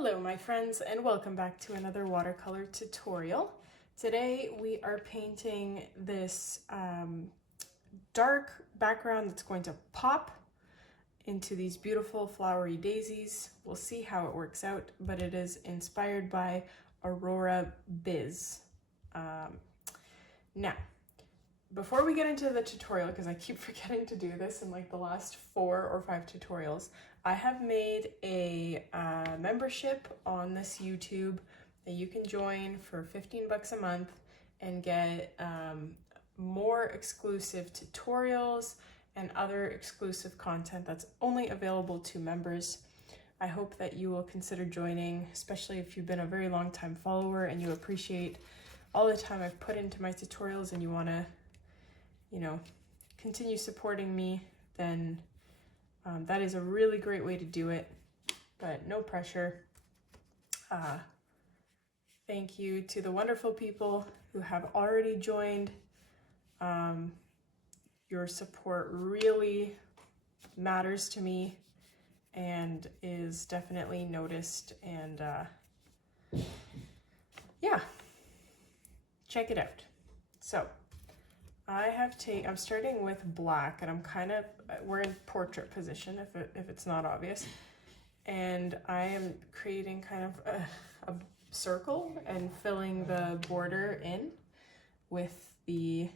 Hello my friends, and welcome back to another watercolor tutorial. Today we are painting this dark background that's going to pop into these beautiful flowery daisies. We'll see how it works out, but it is inspired by aurorabyz. Now, before we get into the tutorial, because I keep forgetting to do this in like the last 4 or 5 tutorials, I have made a membership on this YouTube that you can join for 15 bucks a month and get more exclusive tutorials and other exclusive content that's only available to members. I hope that you will consider joining, especially if you've been a very long time follower and you appreciate all the time I've put into my tutorials and you want to, you know, continue supporting me, then that is a really great way to do it, but no pressure. Thank you to the wonderful people who have already joined. Your support really matters to me and is definitely noticed, and yeah, check it out. So I'm starting with black, and we're in portrait position if it's not obvious. And I am creating kind of a circle and filling the border in with the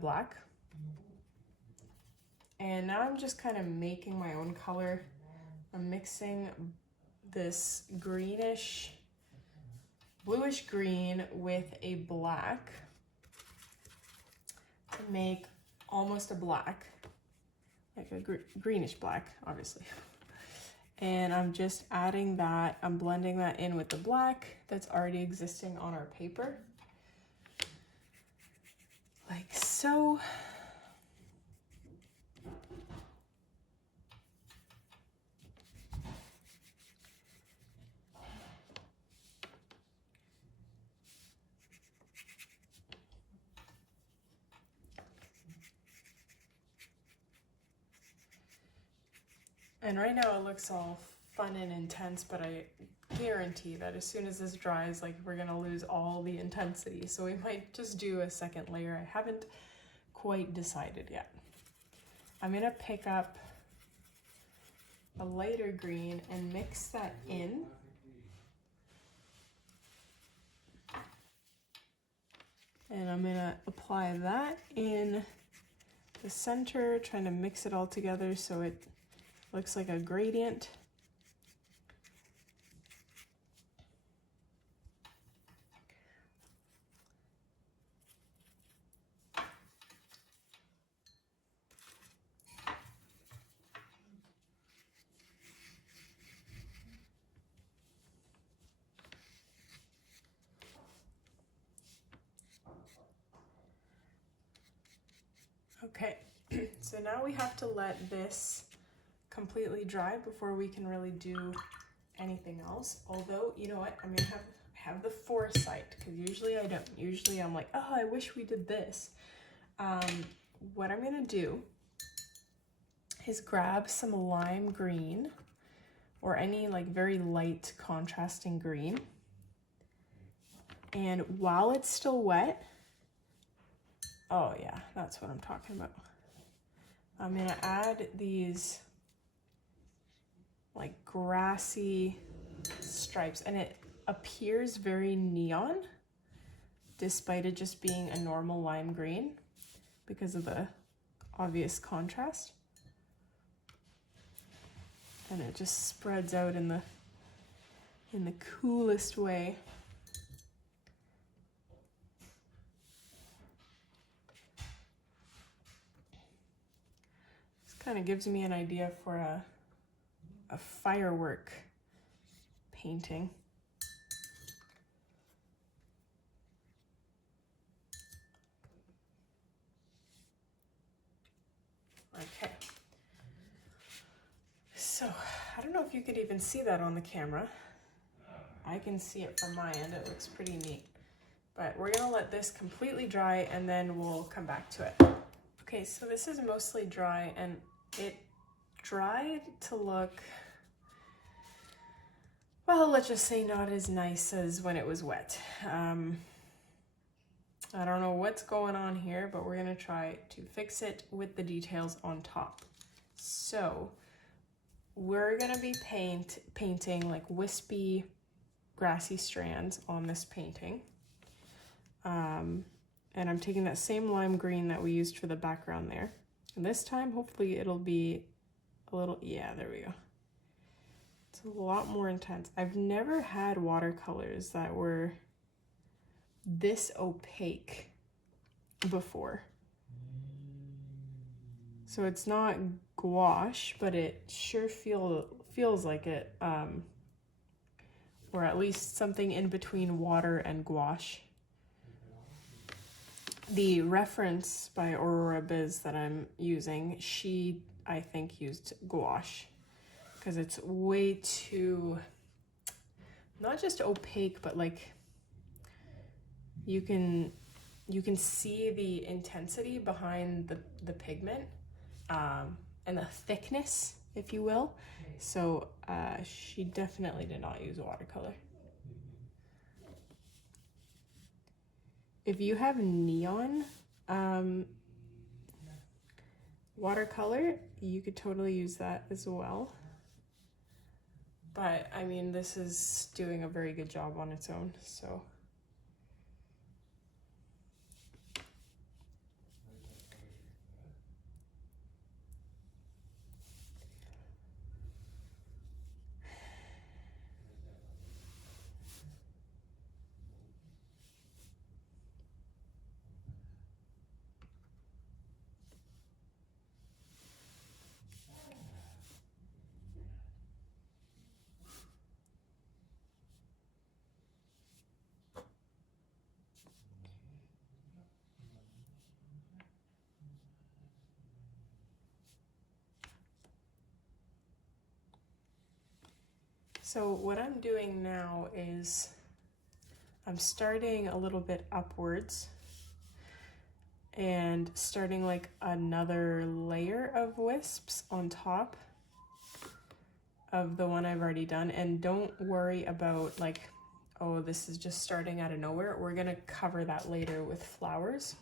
black. And now I'm just kind of making my own color. I'm mixing this bluish green with a black to make almost a black, like a greenish black, obviously. And I'm just adding that, I'm blending that in with the black that's already existing on our paper, like so. And right now it looks all fun and intense, but I guarantee that as soon as this dries, like, we're gonna lose all the intensity. So we might just do a second layer. I haven't quite decided yet. I'm gonna pick up a lighter green and mix that in. And I'm gonna apply that in the center, trying to mix it all together so it looks like a gradient. Okay, so now we have to let this completely dry before we can really do anything else. Although, you know what, I'm gonna have the foresight, because usually I don't. Usually I'm like, oh, I wish we did this. What I'm gonna do is grab some lime green or any like very light contrasting green, and while it's still wet, oh yeah, that's what I'm talking about, I'm gonna add these like grassy stripes, and it appears very neon despite it just being a normal lime green because of the obvious contrast. And it just spreads out in the coolest way. This kind of gives me an idea for a firework painting. Okay. So, I don't know if you could even see that on the camera. I can see it from my end. It looks pretty neat. But we're gonna let this completely dry and then we'll come back to it. Okay, so this is mostly dry, and it dried to look, well, let's just say not as nice as when it was wet. I don't know what's going on here, but we're gonna try to fix it with the details on top. So we're gonna be painting like wispy, grassy strands on this painting. And I'm taking that same lime green that we used for the background there. And this time, hopefully it'll be a little, yeah, there we go. It's a lot more intense. I've never had watercolors that were this opaque before. So it's not gouache, but it sure feels like it, or at least something in between water and gouache. The reference by aurorabyz that I'm using, she, I think, used gouache because it's way too, not just opaque, but like you can see the intensity behind the pigment and the thickness, if you will. So she definitely did not use watercolor. If you have neon watercolor, you could totally use that as well. But I mean, this is doing a very good job on its own, so. So what I'm doing now is I'm starting a little bit upwards and starting like another layer of wisps on top of the one I've already done. And don't worry about like, oh, this is just starting out of nowhere. We're gonna cover that later with flowers.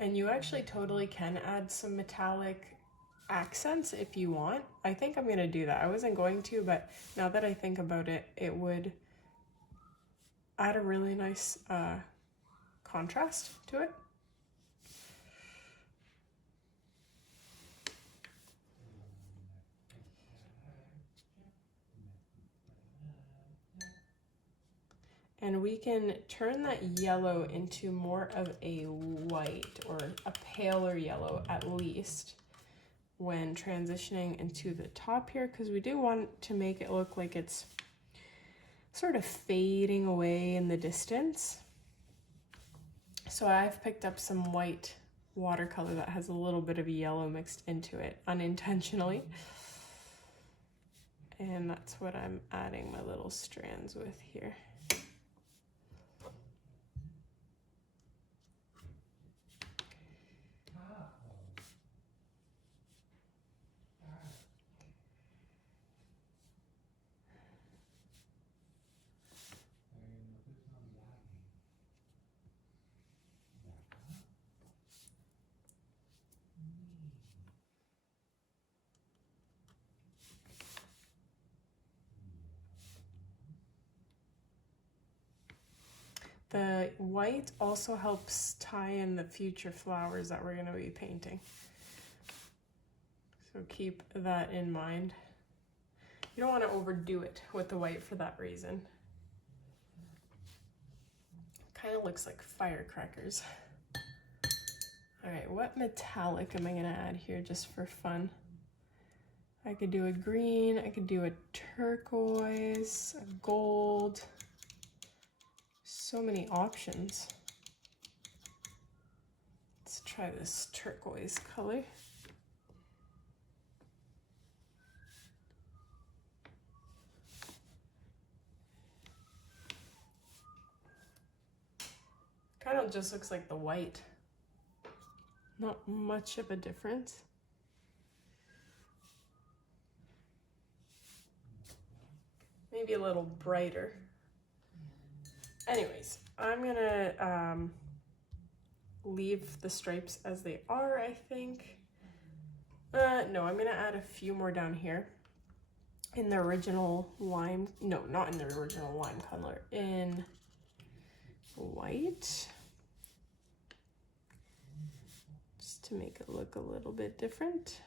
And you actually totally can add some metallic accents if you want. I think I'm gonna do that. I wasn't going to, but now that I think about it, it would add a really nice contrast to it. And we can turn that yellow into more of a white or a paler yellow at least when transitioning into the top here, because we do want to make it look like it's sort of fading away in the distance. So I've picked up some white watercolor that has a little bit of yellow mixed into it unintentionally. And that's what I'm adding my little strands with here. The white also helps tie in the future flowers that we're going to be painting. So keep that in mind. You don't want to overdo it with the white for that reason. Kind of looks like firecrackers. All right, what metallic am I gonna add here just for fun? I could do a green, I could do a turquoise, a gold. So many options. Let's try this turquoise color. Kind of just looks like the white. Not much of a difference. Maybe a little brighter. Anyways, I'm gonna leave the stripes as they are, I think. No, I'm gonna add a few more down here in the original lime. No, not in the original lime color, in white. Just to make it look a little bit different.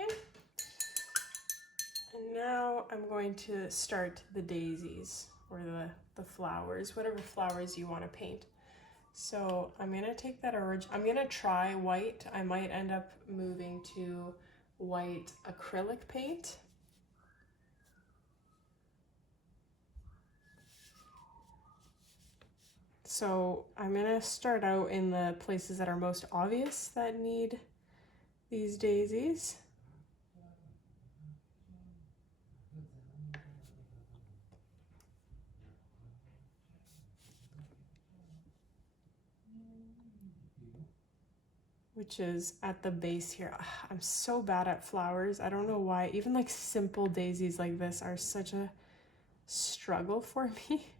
Okay. And now I'm going to start the daisies, or the flowers, whatever flowers you want to paint. So I'm gonna take that I'm gonna try white. I might end up moving to white acrylic paint. So I'm gonna start out in the places that are most obvious that need these daisies. Which is at the base here. Ugh, I'm so bad at flowers. I don't know why. Even like simple daisies like this are such a struggle for me.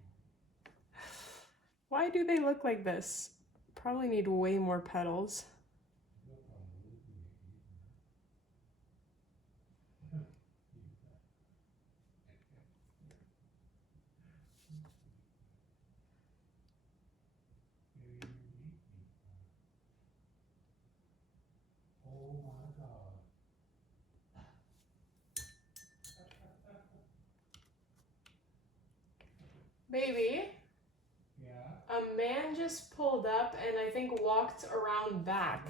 Why do they look like this? Probably need way more petals. Baby? Yeah? A man just pulled up and I think walked around back.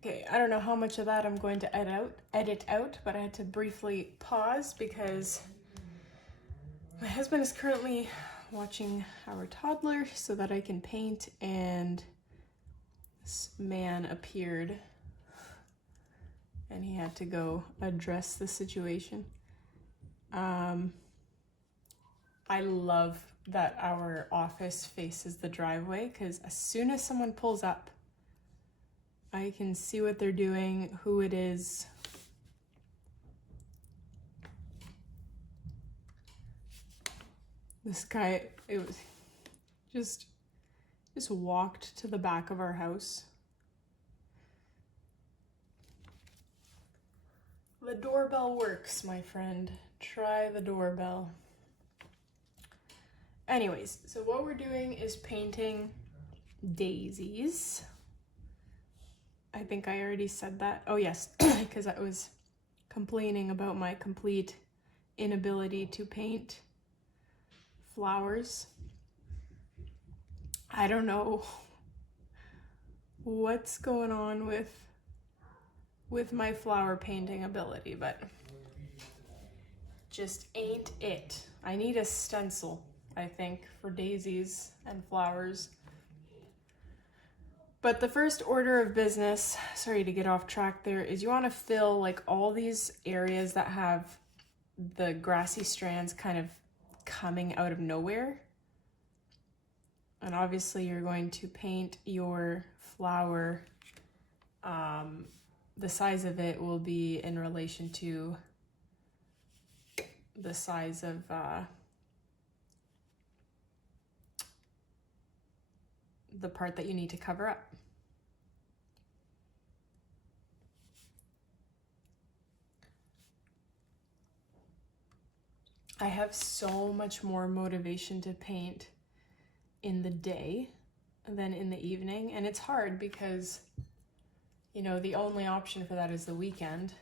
Okay, I don't know how much of that I'm going to edit out, but I had to briefly pause because my husband is currently watching our toddler so that I can paint, and this man appeared and he had to go address the situation. I love that our office faces the driveway because as soon as someone pulls up, I can see what they're doing, who it is. This guy, it was just walked to the back of our house. The doorbell works, my friend. Try the doorbell. Anyways, so what we're doing is painting daisies. I think I already said that. Oh yes, because I was complaining about my complete inability to paint flowers. I don't know what's going on with my flower painting ability, but just ain't it. I need a stencil, I think, for daisies and flowers. But the first order of business, sorry to get off track there, is you want to fill like all these areas that have the grassy strands kind of coming out of nowhere. And obviously you're going to paint your flower, the size of it will be in relation to the size of the part that you need to cover up. I have so much more motivation to paint in the day than in the evening, and it's hard because you know, the only option for that is the weekend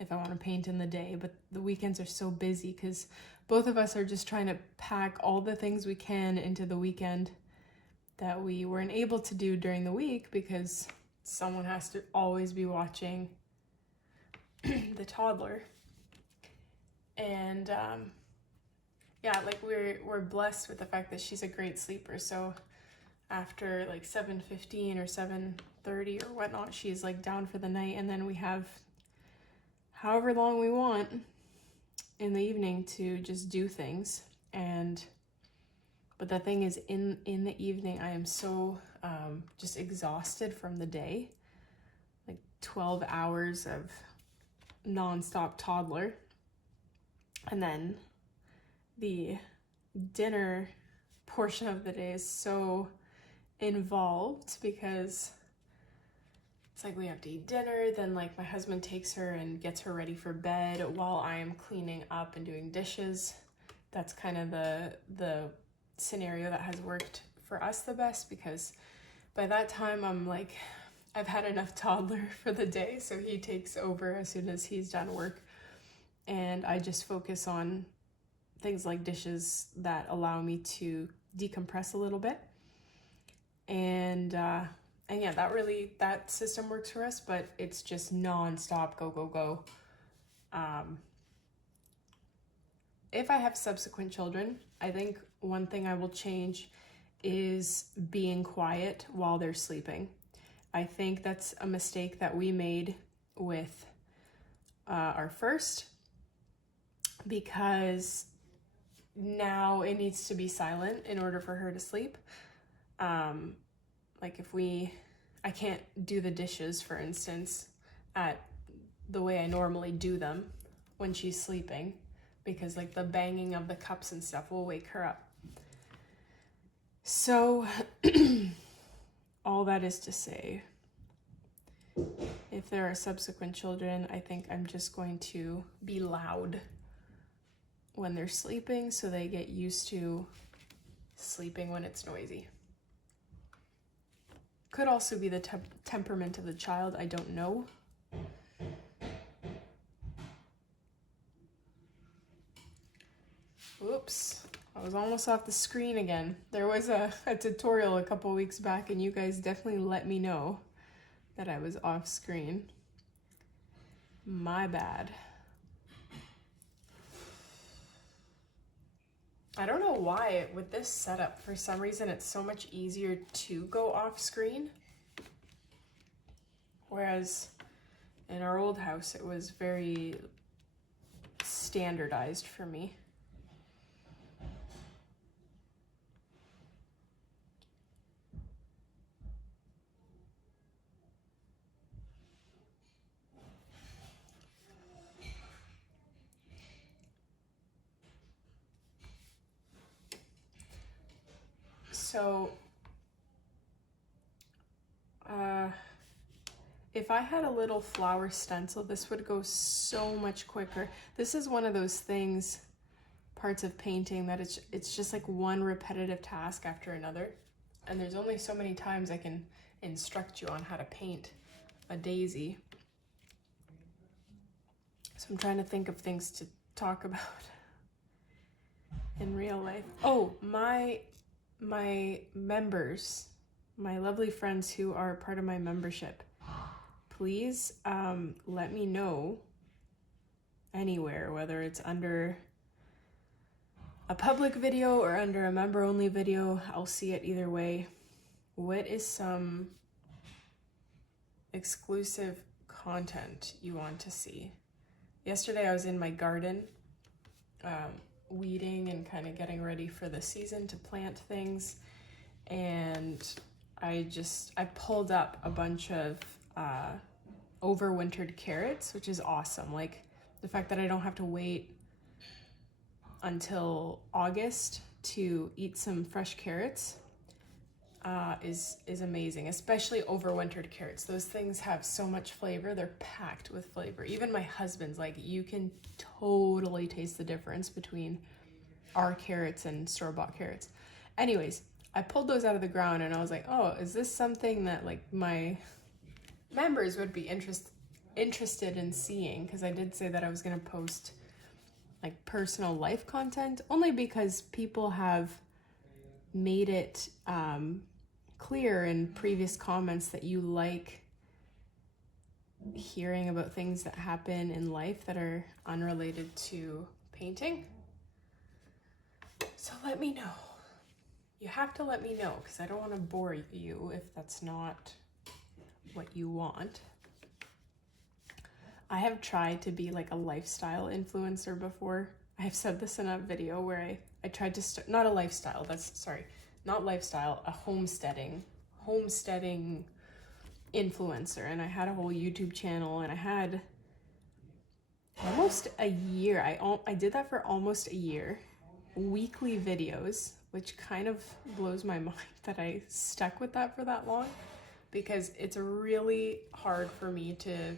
if I want to paint in the day, but the weekends are so busy because both of us are just trying to pack all the things we can into the weekend that we weren't able to do during the week because someone has to always be watching the toddler. And yeah, like we're blessed with the fact that she's a great sleeper. So after like 7:15 or 7:30 or whatnot, she's like down for the night, and then we have however long we want in the evening to just do things. And but the thing is, in the evening, I am so just exhausted from the day, like 12 hours of nonstop toddler. And then the dinner portion of the day is so involved because it's like we have to eat dinner, then like my husband takes her and gets her ready for bed while I am cleaning up and doing dishes. That's kind of the scenario that has worked for us the best, because by that time I've had enough toddler for the day, so he takes over as soon as he's done work, and I just focus on things like dishes that allow me to decompress a little bit. And yeah, that system works for us, but it's just non-stop go, go, go. If I have subsequent children, I think one thing I will change is being quiet while they're sleeping. I think that's a mistake that we made with our first, because now it needs to be silent in order for her to sleep. Like I can't do the dishes, for instance, at the way I normally do them when she's sleeping, because like the banging of the cups and stuff will wake her up. So all that is to say, if there are subsequent children, I think I'm just going to be loud when they're sleeping so they get used to sleeping when it's noisy. Could also be the temperament of the child, I don't know. Oops, I was almost off the screen again. There was a tutorial a couple weeks back, and you guys definitely let me know that I was off screen. My bad. I don't know why with this setup, for some reason, it's so much easier to go off screen. Whereas in our old house, it was very standardized for me. So, if I had a little flower stencil, this would go so much quicker. This is one of those things, parts of painting, that it's just like one repetitive task after another. And there's only so many times I can instruct you on how to paint a daisy. So I'm trying to think of things to talk about in real life. Oh, my members, my lovely friends who are part of my membership, please let me know anywhere, whether it's under a public video or under a member only video. I'll see it either way. What is some exclusive content you want to see? Yesterday I was in my garden weeding and kind of getting ready for the season to plant things, and I pulled up a bunch of overwintered carrots, which is awesome. Like the fact that I don't have to wait until August to eat some fresh carrots is amazing, especially overwintered carrots. Those things have so much flavor. They're packed with flavor. Even my husband's like, you can totally taste the difference between our carrots and store-bought carrots. Anyways, I pulled those out of the ground and I was like, oh, is this something that like my members would be interested in seeing, because I did say that I was going to post like personal life content, only because people have made it clear in previous comments that you like hearing about things that happen in life that are unrelated to painting. So let me know. You have to let me know, because I don't want to bore you if that's not what you want. I have tried to be like a lifestyle influencer before. I've said this in a video where I tried to start, not a lifestyle, not lifestyle, a homesteading influencer. And I had a whole YouTube channel, and I had almost a year. I did that for almost a year, weekly videos, which kind of blows my mind that I stuck with that for that long, because it's really hard for me to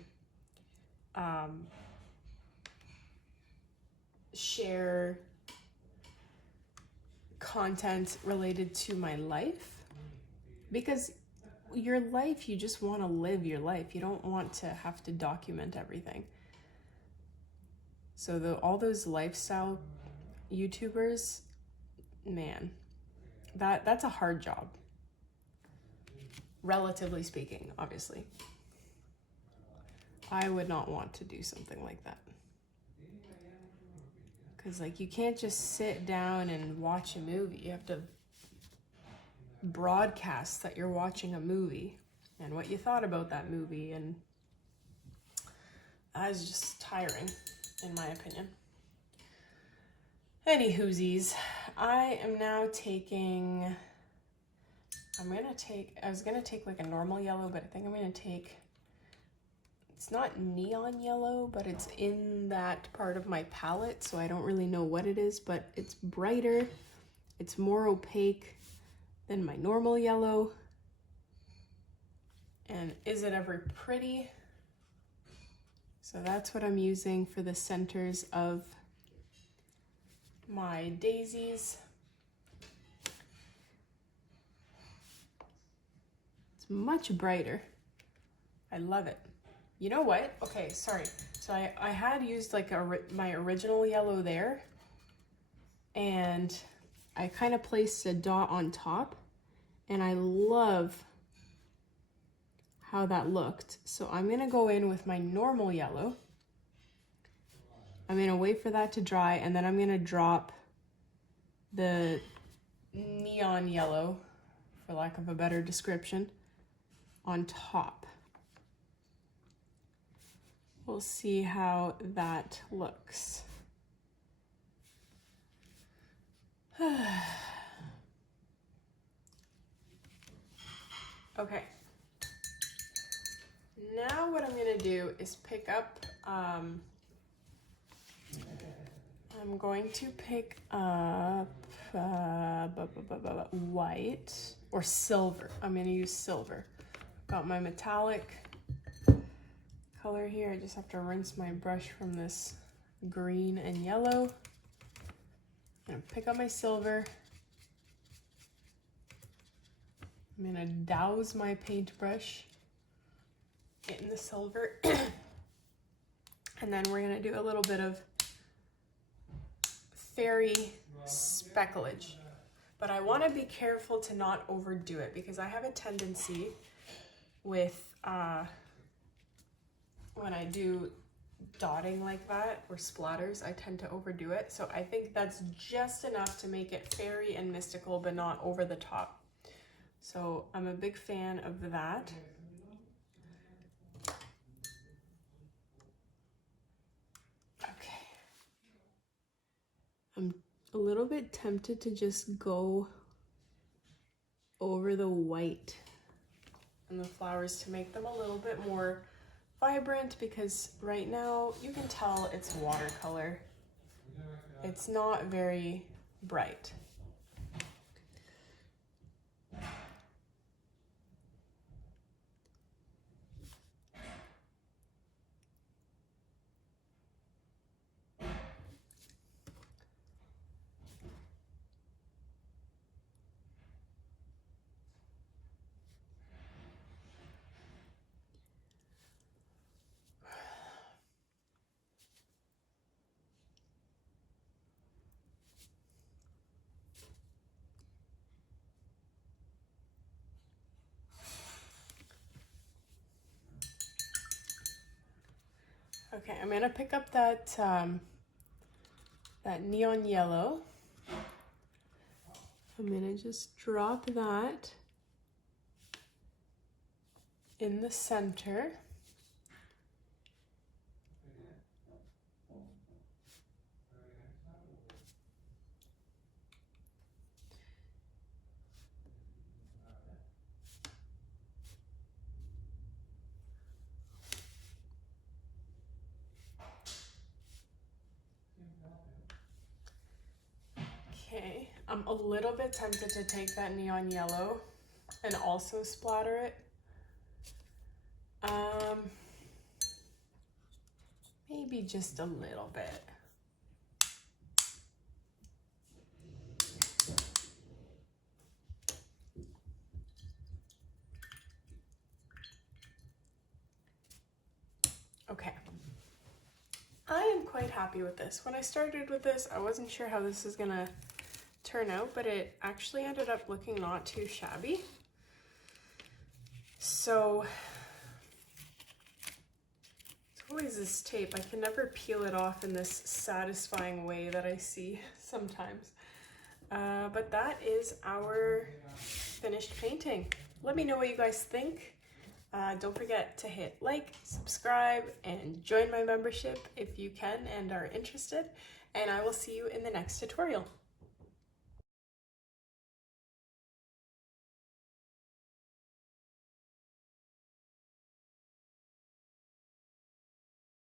share content related to my life, because your life, you just want to live your life. You don't want to have to document everything. So all those lifestyle YouTubers, man, that's a hard job, relatively speaking. Obviously, I would not want to do something like that, because like you can't just sit down and watch a movie. You have to broadcast that you're watching a movie and what you thought about that movie, and that is just tiring, in my opinion. Anywhoosies, I am now taking, I was gonna take like a normal yellow, but I think I'm gonna take, it's not neon yellow, but it's in that part of my palette, so I don't really know what it is, but it's brighter, it's more opaque than my normal yellow. And is it ever pretty? So that's what I'm using for the centers of my daisies. It's much brighter. I love it. You know what? Okay, sorry. So I had used like my original yellow there, and I kind of placed a dot on top, and I love how that looked. So I'm gonna go in with my normal yellow. I'm gonna wait for that to dry, and then I'm gonna drop the neon yellow, for lack of a better description, on top. We'll see how that looks. Okay. Now what I'm gonna do is pick up, I'm going to pick up white or silver. I'm gonna use silver. Got my metallic color here. I just have to rinse my brush from this green and yellow. I'm gonna pick up my silver. I'm gonna douse my paintbrush in the silver. And then we're gonna do a little bit of fairy specklage. But I wanna be careful to not overdo it, because I have a tendency with, when I do dotting like that or splatters, I tend to overdo it. So I think that's just enough to make it fairy and mystical, but not over the top. So I'm a big fan of that. Okay. I'm a little bit tempted to just go over the white and the flowers to make them a little bit more vibrant, because right now you can tell it's watercolor. It's not very bright. Okay, I'm gonna pick up that that neon yellow. I'm gonna just drop that in the center. Okay, I'm a little bit tempted to take that neon yellow and also splatter it. Maybe just a little bit. Okay. I am quite happy with this. When I started with this, I wasn't sure how this is gonna turn out, but it actually ended up looking not too shabby. So, it's always this tape. I can never peel it off in this satisfying way that I see sometimes. But that is our finished painting. Let me know what you guys think. Don't forget to hit like, subscribe, and join my membership if you can and are interested. And I will see you in the next tutorial.